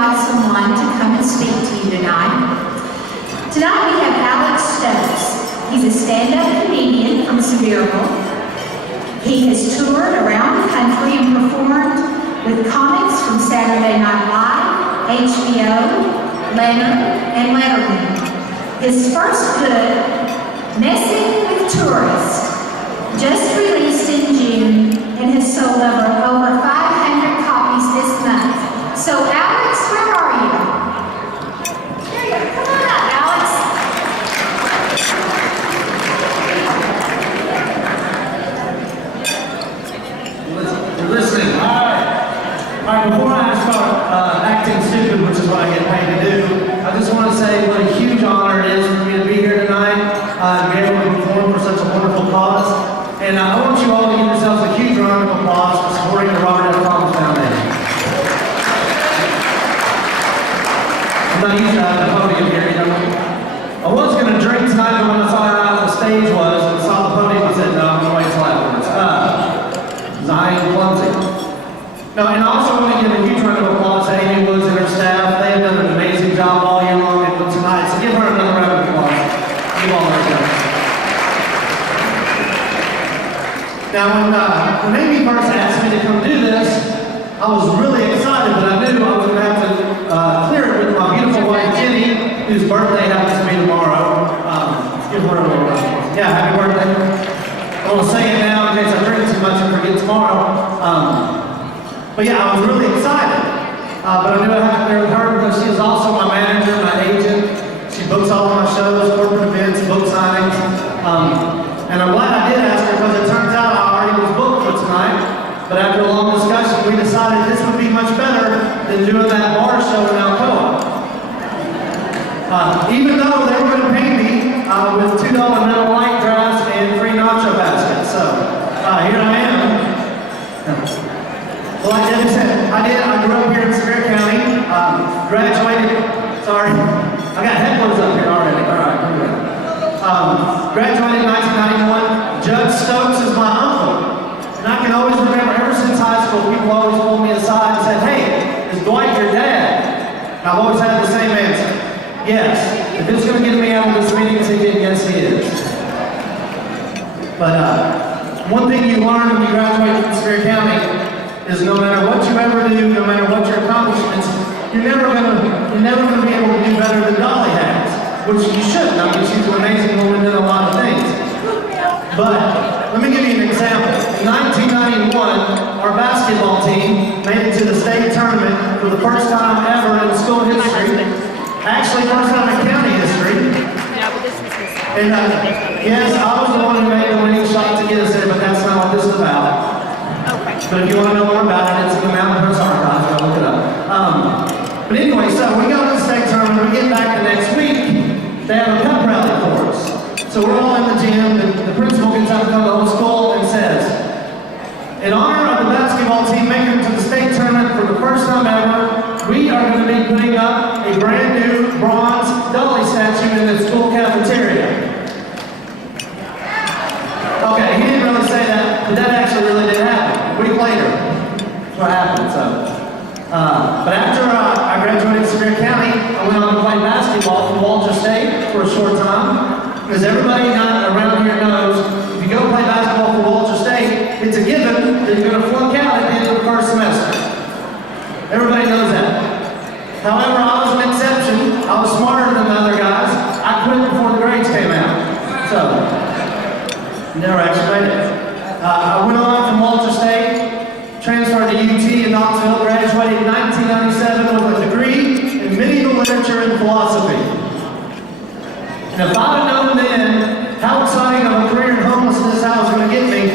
got someone to come and speak to you tonight. Tonight we have Alex Stokes. He's a stand-up comedian from Sevierville. He has toured around the country and performed with comics from Saturday Night Live, HBO, Leonard, and Letterman. His first good, Messing with Tourists, just released in June and has sold over 500 copies this month. So Alex, where are you? Here you are. Come on up, Alex. You're listening. All right, before I start acting stupid, which is what I get paid to do, I just want to say what a huge honor it is for me to be here tonight and be able to perform for such a wonderful cause. And I want you all to give yourselves a huge round of applause for supporting the Robert F. Thomas Foundation. I'm not used to having a podium here, you know. I was going to drink tonight, but when I saw how the stage was and saw the podium, I said, no, I'm going to wait till afterwards. I am clumsy. No, and I also want to give a huge round of applause to Amy Woods and her staff. They have done an amazing job all year long and tonight, so give her another round of applause. You all are good. Now, when Amy first asked me to come do this, I was really excited, but I knew I was going to have to clear it with my beautiful wife, Jenny, whose birthday happens to be tomorrow. Give her a little round of applause. Yeah, happy birthday. I won't say it now in case I drink too much and forget tomorrow. But yeah, I was really excited. But I knew I had to clear with her because she is also my manager, my agent. She books all of my shows, corporate events, book signings. And I'm glad I did ask her because it turns out I already was booked for tonight. But after a long discussion, we decided this would be much better than doing that bar show in Alcoa. Even though they were going to pay me with $2 Miller Lite drives and free nacho baskets. So here I am. Well, like Debbie said, I grew up here in Sevier County, graduated, sorry, I got headphones up here already. All right, here we go. Graduated in 1991. Judge Stokes is my uncle. And I can always remember, ever since high school, people always pulled me aside and said, hey, is Dwight your dad? And I've always had the same answer. Yes. If it's going to get me out of this meeting ticket, yes, he is. But one thing you learn when you graduate from Sevier County is no matter what you ever do, no matter what your accomplishments, you're never gonna be able to do better than Dolly has, which you shouldn't. I mean, she's an amazing woman and a lot of things. But let me give you an example. In 1991, our basketball team made it to the state tournament for the first time ever in school history. Actually, first time in county history. And yes, I was the one who made the winning shot to get us there, but that's not what this is about. But if you want to know more about it, it's in the Mountain Press Archives. I'll look it up. But anyway, so we go to the state tournament. We get back the next week. They have a pep rally for us. So we're all in the gym. The principal gets up in front of the whole school and says, in honor of the basketball team making it to the state tournament for the first time ever, we are going to be putting up a brand new bronze Dolly statue in the school cafeteria. Okay, he didn't really say that, but that actually really did happen. A week later, that's what happened. But after I graduated Sevier County, I went on to play basketball for Walter State for a short time. Because everybody around here knows, if you go play basketball for Walter State, it's a given that you're going to flunk out at the end of the first semester. Everybody knows that. However, I was an exception. I was smarter than the other guys. I quit before the grades came out. So, never actually made it. I went on from Walter State, transferred to UT in Knoxville, graduated in 1997 with a degree in medieval literature and philosophy. And if I'd have known then how exciting of a career in homelessness that was going to get me,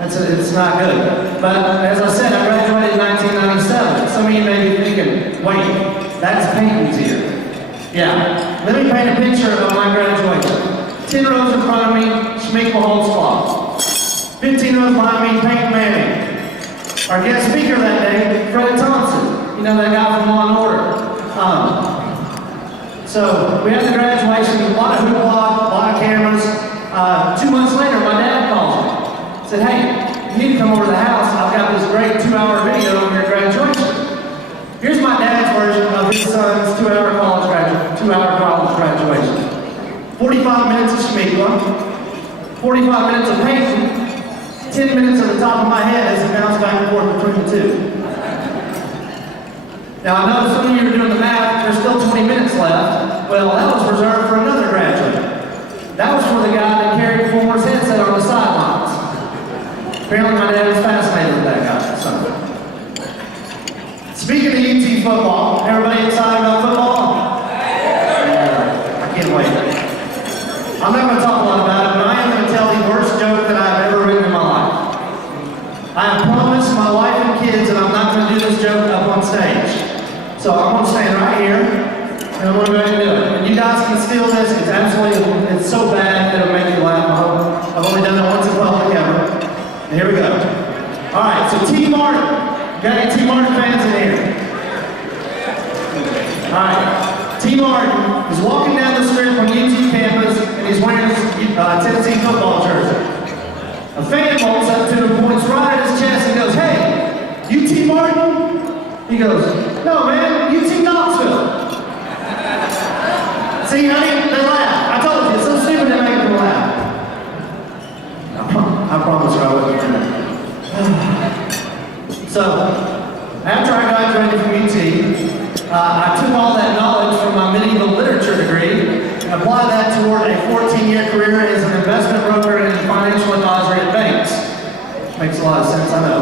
it's not good. But as I said, I graduated in 1997. Some of you may be thinking, wait, that's Peyton's year. Yeah, let me paint a picture of my graduation. 10 rows in front of me, Schmick Maholtzclaw. 15 rows behind me, Peyton Manning. Our guest speaker that day, Fred Thompson. You know that guy from Law and Order. So we had the graduation, a lot of hoopla, a lot of cameras. 2 months later, my dad calls me. Said, hey, you need to come over to the house. I've got this great 2-hour video of your graduation. Shaniqua, 45 minutes of painting, 10 minutes at the top of my head as it bounced back and forth between the two. Now, I know some of you are doing the math, there's still 20 minutes left. Well, that was reserved for another graduate. That was for the guy that carried Fulmer's headset on the sidelines. Apparently, my dad was fascinated with that guy. So. Speaking of UT football, everybody excited about football? Yeah, I can't wait. I'm not going to talk a lot about it, but I am going to tell the worst joke that I've ever written in my life. I have promised my wife and kids that I'm not going to do this joke up on stage. So I'm going to stand right here, and I'm going to go ahead and do it. And you guys can steal this. It's so bad that it'll make you laugh. I've only done it once in public ever. And here we go. All right, so T. Martin. Got any T. Martin fans in here? All right. T. Martin is walking down the strip on UT campus, and he's wearing his Tennessee football jersey. A fan walks up to him, points right at his chest, and goes, "Hey, you T. Martin?" He goes, "No, man, UT Knoxville." See, honey, they laugh. I told you, it's so stupid they make them laugh. I promise you I wouldn't do that. So, after I graduated from UT, I took all that knowledge from my medieval literature degree and applied that toward a 14-year career as an investment broker and financial advisory at banks. Makes a lot of sense, I know.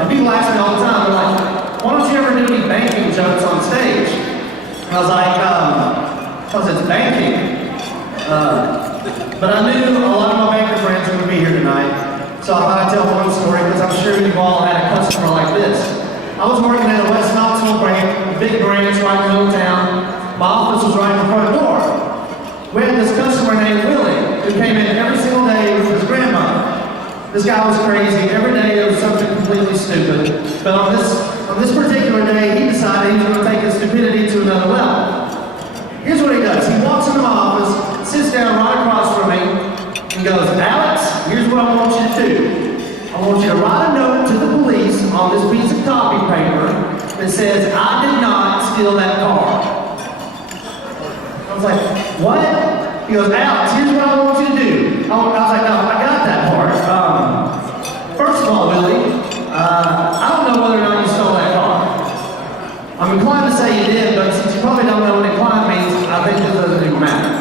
And people ask me all the time, they're like, "Why don't you ever do any banking jokes on stage?" And I was like, because it's banking. But I knew a lot of my banker friends were going to be here tonight. So I thought I'd tell one story, because I'm sure you've all had a customer like this. I was working at a West Knoxville branch, a big branch right in the middle of town. My office was right in the front door. We had this customer named Willie, who came in every single day with his grandmother. This guy was crazy. Every day there was something completely stupid. But on this particular day, he decided he was going to take his stupidity to another level. Here's what he does. He walks into my office, sits down right across from me, and goes, "Alex, here's what I want you to do. I want you to write a note to the police on this piece of copy paper that says, 'I did not steal that car.'" I was like, "What?" He goes, "Alex, here's what I want you to do." I was like, "No, I got that part. First of all, Willie, I don't know whether or not you stole that car. I'm inclined to say you did, but since you probably don't know what inclined means, I think this doesn't even matter."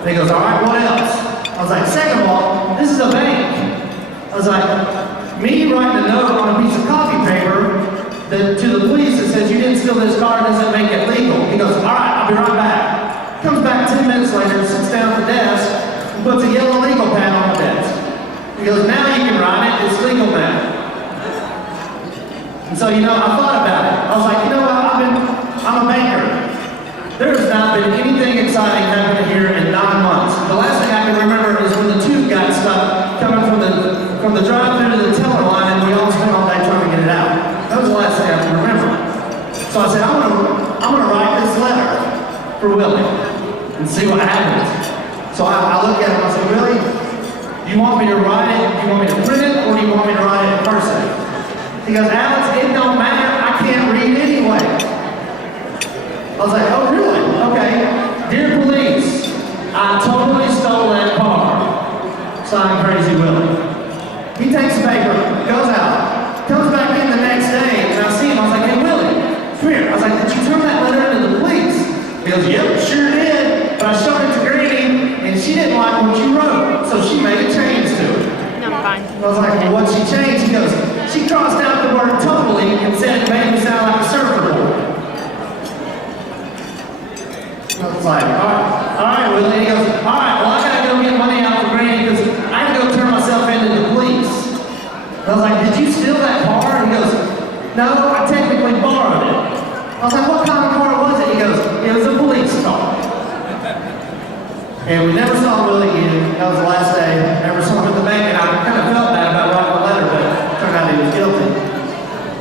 And he goes, "All right, what else?" I was like, "Second of all, this is a bank." I was like, "Me writing a note on a piece of copy paper to the police that says you didn't steal this car doesn't make it legal." He goes, "All right, I'll be right back." Comes back 10 minutes later, sits down at the desk, and puts a yellow legal pad on the desk. He goes, "Now you can write it, it's legal now." And so, I thought about it. I was like, you know what, I'm a banker. There's not been anything exciting happening here in 9 months. The last thing I can remember is when the tube got stuck coming from the drive-thru to the teller line, and we all spent all day trying to get it out. That was the last thing I can remember. So I said, I'm gonna write this letter for Willie and see what happens. So I look at him and I said, "Willie, do you want me to write it? Do you want me to print it, or do you want me to write it in person?" He goes, "Alex, it don't matter. I can't read anyway." I was like, "Oh, really? Okay. Dear police, I totally stole that car. Signed, Crazy Willie." He takes the paper, goes out, comes back in the next day, and I see him. I was like, "Hey, Willie, come here." I was like, "Did you turn that letter into the police?" He goes, "Yep, sure did. But I showed it to Granny, and she didn't like what you wrote, so she made a change to it." No, I'm fine. I was like, "Well, what'd she change?" He goes, "She crossed out the word totally and said it made me sound like a surfboard." I was like, all right, Willie. And he goes, "All right, well, I gotta go get money out for Granny because I had to go turn myself into the police." And I was like, "Did you steal that car?" And he goes, "No, I technically borrowed it." I was like, "What kind of car was it?" He goes, "It was a police car." And we never saw Willie again. That was the last day I ever saw him at the bank, and I kind of felt bad about writing the letter, but it turned out he was guilty.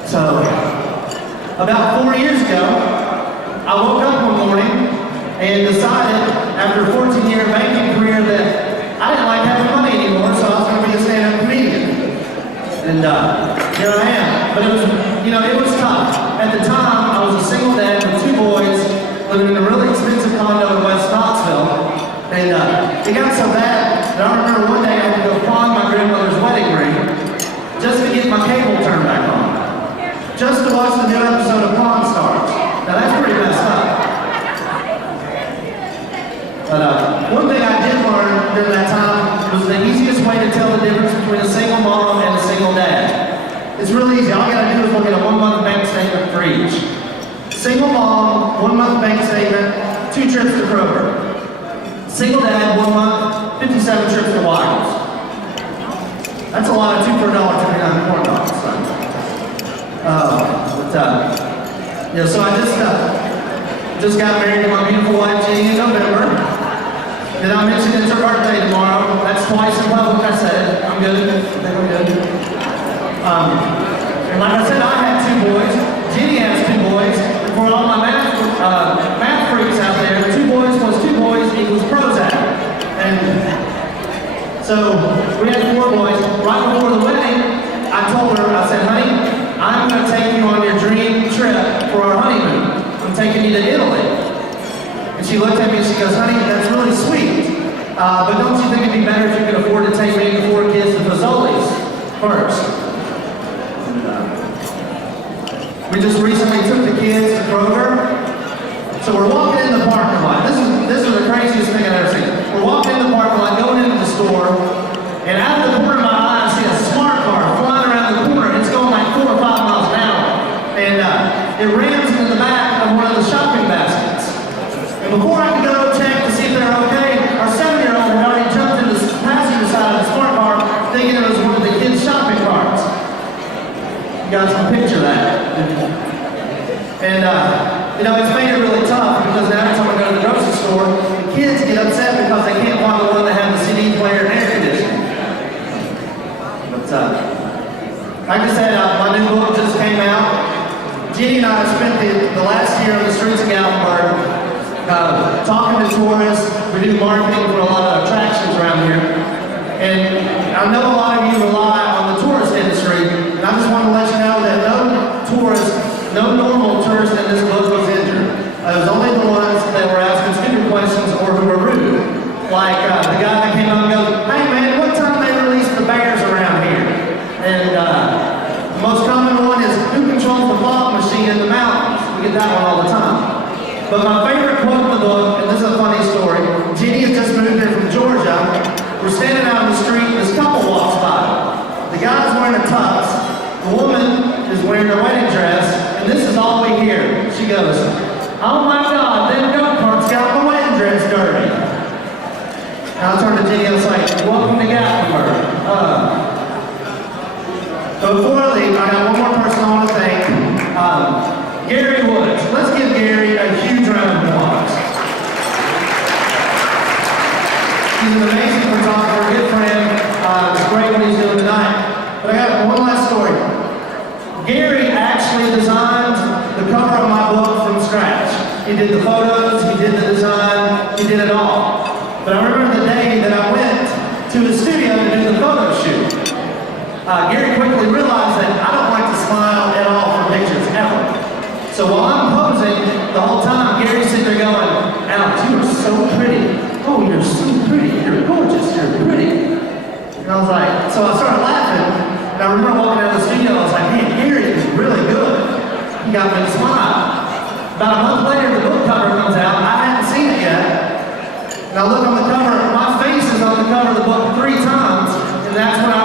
So, about 4 years ago, I woke up one morning and decided, after a 14-year banking career, that I didn't like having money anymore, so I was going to be a stand-up comedian. And here I am. But it was tough. At the time, I was a single dad with 2 boys living in a really expensive condo in West Knoxville. And it got so bad And I remember one day I had to go pawn my grandmother's wedding ring just to get my cable turned back on. Just to watch the new episode of Pawn Stars. Now that's pretty messed up. But one thing I did learn during that time was the easiest way to tell the difference between a single mom and a single dad. It's really easy. All you gotta do is look at a 1 month bank statement for each. Single mom, 1 month bank statement, 2 trips to Kroger. Single dad, 1 month, 57 trips to Wiles. That's a lot of 2 for $1.29 corn dogs. So I just got married to my beautiful wife Jenny in November. Did I mention it's her birthday tomorrow? That's twice in public I said it. I'm good. I think I'm good. And like I said, I had 2 boys. Jenny has 2 boys. And for all my math freaks out there, 2 boys plus 2 boys equals Prozac. And so we had 4 boys. Right before the wedding, I told her, I said, honey, I'm going to take you on your dream trip for our honeymoon. I'm taking you to Italy. And she looked at me and she goes, honey, that's really sweet. But don't you think it'd be better if you could afford to take me and the 4 kids to Fazoli's first? We just recently took the kids to Kroger. So we're walking in the parking lot. This is the craziest thing I've ever seen. We're walking in the parking lot, going into the store, and out of the corner of my eye, I see a smart car flying around the corner. It's going like 4 or 5 miles an hour. And it rams into the back of one of the shopping baskets. And before I could go check to see if they're okay, our 7-year-old had already jumped into the passenger side of the smart car, thinking it was one of the kids' shopping carts. You guys can picture that. And it's made it really tough because now every time I go to the grocery store, the kids get upset because they can't find the one that has the CD player and air conditioning. But like I said, my new book just came out. Jenny and I have spent the last year on the streets of Gatlinburg talking to tourists. We do marketing for a lot of attractions around here. And I know a lot of you rely on the tourist industry, and I just want to let you know that no normal tourist in this book was injured. It was only the ones that were asking stupid questions or who were rude. Like the guy that came up and goes, hey man, what time they release the bears around here? And the most common one is, who controls the fog machine in the mountains? We get that one all the time. But my favorite quote in the book, and this is a funny story, Jenny had just moved here from Georgia. We're standing out on the street, this couple walks by. The guy's wearing a tux, the woman is wearing her wedding dress, and this is all we hear. She goes, oh my God, them go-karts got my wedding dress dirty. And I turned to Jenny and I was like, welcome to Gatlinburg. But before I leave, I got one more person I want to thank. Gary Woods. Let's give Gary a huge round of applause. He's an amazing photographer, good friend. It's great what he's doing tonight. But I got one last story. Gary actually designed the cover of my book from scratch. He did the photos, he did the design, he did it all. But I remember the day that I went to his studio to do the photo shoot. Gary quickly realized that I don't like to smile at all for pictures, ever. So while I'm posing, the whole time, Gary's sitting there going, Alex, you are so pretty. Oh, you're so pretty. You're gorgeous. You're pretty. And I was like, so I started laughing. And I remember walking out of the studio, I was like, man, Gary is really good. He got me to smile. About a month later, the book cover comes out. I hadn't seen it yet. And I look on the cover, my face is on the cover of the book 3 times. And that's when I